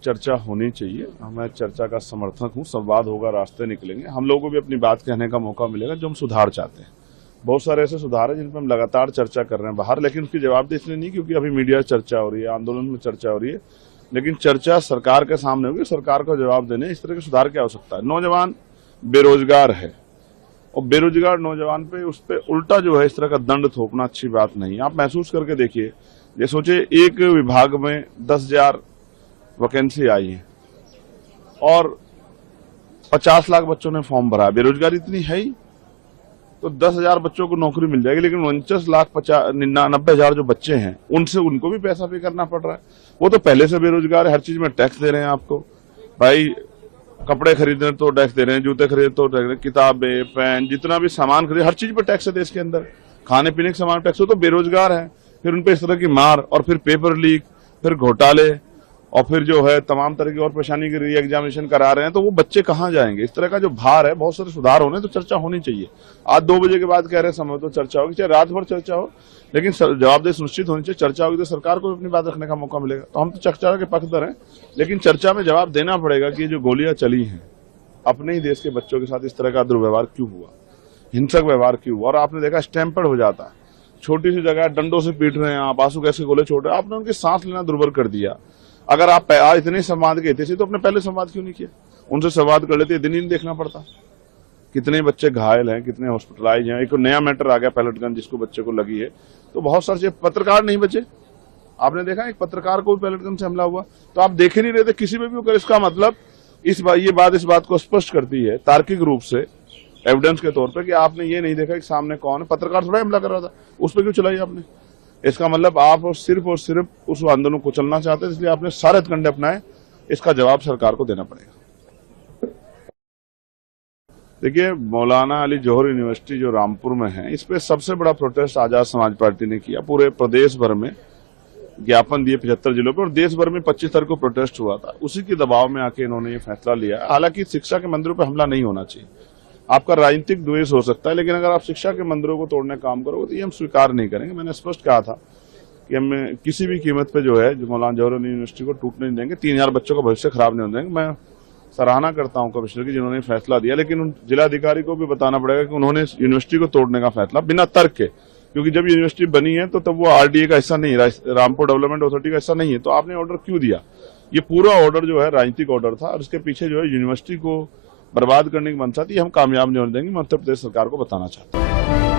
चर्चा होनी चाहिए। मैं चर्चा का समर्थक हूँ, संवाद होगा, रास्ते निकलेंगे, हम लोगों को भी अपनी बात कहने का मौका मिलेगा जो हम सुधार चाहते हैं। बहुत सारे ऐसे सुधार हैं जिन पर हम लगातार चर्चा कर रहे हैं बाहर, लेकिन उसकी जवाबदेही इसलिए नहीं क्योंकि अभी मीडिया चर्चा हो रही है, आंदोलन में चर्चा हो रही है, लेकिन चर्चा सरकार के सामने होगी, सरकार को जवाब देने इस तरह के सुधार क्या हो सकता है। नौजवान बेरोजगार है और बेरोजगार नौजवान पे उस पर उल्टा जो है इस तरह का दंड थोपना अच्छी बात नहीं है। आप महसूस करके देखिए, ये सोचे एक विभाग में 10,000 वैकेंसी आई है और 50 लाख बच्चों ने फॉर्म भरा, बेरोजगारी इतनी है ही, तो 10,000 बच्चों को नौकरी मिल जाएगी, लेकिन 49,99,000 जो बच्चे हैं उनसे उनको भी पैसा पे करना पड़ रहा है। वो तो पहले से बेरोजगार है, हर चीज में टैक्स दे रहे हैं आपको, भाई कपड़े खरीदने तो टैक्स दे रहे हैं, जूते खरीदे तो टैक्स, किताबें, पेन, जितना भी सामान खरीदे हर चीज पर टैक्स है देश के अंदर, खाने पीने के सामान टैक्स हो, तो बेरोजगार है। फिर उनपे इस तरह की मार और फिर पेपर लीक, फिर घोटाले और फिर जो है तमाम तरह की और परेशानी की री एग्जामिनेशन करा रहे हैं, तो वो बच्चे कहाँ जाएंगे। इस तरह का जो भार है, बहुत सारे सुधार होने, तो चर्चा होनी चाहिए। आज 2 बजे के बाद कह रहे हैं समय तो चर्चा होगी, चाहे रात भर चर्चा हो, लेकिन जवाबदेही सुनिश्चित होनी चाहिए। चर्चा होगी तो सरकार को अपनी बात रखने का मौका मिलेगा। तो हम तो चर्चा के पक्षधर हैं, लेकिन चर्चा में जवाब देना पड़ेगा कि जो गोलियां चली हैं अपने ही देश के बच्चों के साथ इस तरह का दुर्व्यवहार क्यों हुआ, हिंसक व्यवहार क्यों हुआ। और आपने देखा स्टैंपर्ड हो जाता है, छोटी सी जगह डंडों से पीट रहे हैं, आप आंसू गैस के गोले छोड़ रहे हैं, आपने उनकी सांस लेना दुर्बल कर दिया। अगर आप इतने संवाद के थे तो अपने पहले संवाद क्यों नहीं किया, उनसे संवाद कर लेते, दिन ही नहीं देखना पड़ता। कितने बच्चे घायल हैं, कितने हॉस्पिटलाइज हैं। एक नया मैटर आ गया पैलेट जिसको बच्चे को लगी है, तो बहुत सारे पत्रकार नहीं बचे। आपने देखा एक पत्रकार को भी पैलेट से हमला हुआ, तो आप देख ही नहीं रहे थे किसी में भी होकर। इसका मतलब इस बात को स्पष्ट करती है तार्किक रूप से, एविडेंस के तौर पे, कि आपने ये नहीं देखा कि सामने कौन है। पत्रकार थोड़ा हमला कर रहा था, उस पर क्यों चलाई आपने। इसका मतलब आप और सिर्फ उस आंदोलन को चलना चाहते हैं, इसलिए आपने सारे हथकंडे अपनाए। इसका जवाब सरकार को देना पड़ेगा। देखिए, मौलाना अली जौहर यूनिवर्सिटी जो रामपुर में है, इस पे सबसे बड़ा प्रोटेस्ट आजाद समाज पार्टी ने किया। पूरे प्रदेश भर में ज्ञापन दिए 75 जिलों पर, और देश भर में 25 तारीख को प्रोटेस्ट हुआ था। उसी के दबाव में आके इन्होंने ये फैसला लिया। हालांकि शिक्षा के मंदिरों पर हमला नहीं होना चाहिए। आपका राजनीतिक द्वेष हो सकता है, लेकिन अगर आप शिक्षा के मंदिरों को तोड़ने का काम करोगे तो ये हम स्वीकार नहीं करेंगे। मैंने स्पष्ट कहा था कि हम किसी भी कीमत पे जो है मौलाना जौहर यूनिवर्सिटी को टूटने नहीं देंगे, 3,000 बच्चों का भविष्य खराब नहीं होने देंगे। मैं सराहना करता हूं कमिश्नर की, जिन्होंने फैसला दिया, लेकिन उन जिलाधिकारी को भी बताना पड़ेगा कि उन्होंने यूनिवर्सिटी को तोड़ने का फैसला बिना तर्क के, क्योंकि जब यूनिवर्सिटी बनी है तो तब वो आरडीए का हिस्सा नहीं, रामपुर डेवलपमेंट अथॉरिटी का हिस्सा नहीं है, तो आपने ऑर्डर क्यों दिया। ये पूरा ऑर्डर जो है राजनीतिक ऑर्डर था, और इसके पीछे जो है यूनिवर्सिटी को बर्बाद करने की मंशा थी। हम कामयाब नहीं होने देंगे। मैं उत्तर प्रदेश सरकार को बताना चाहता हूँ।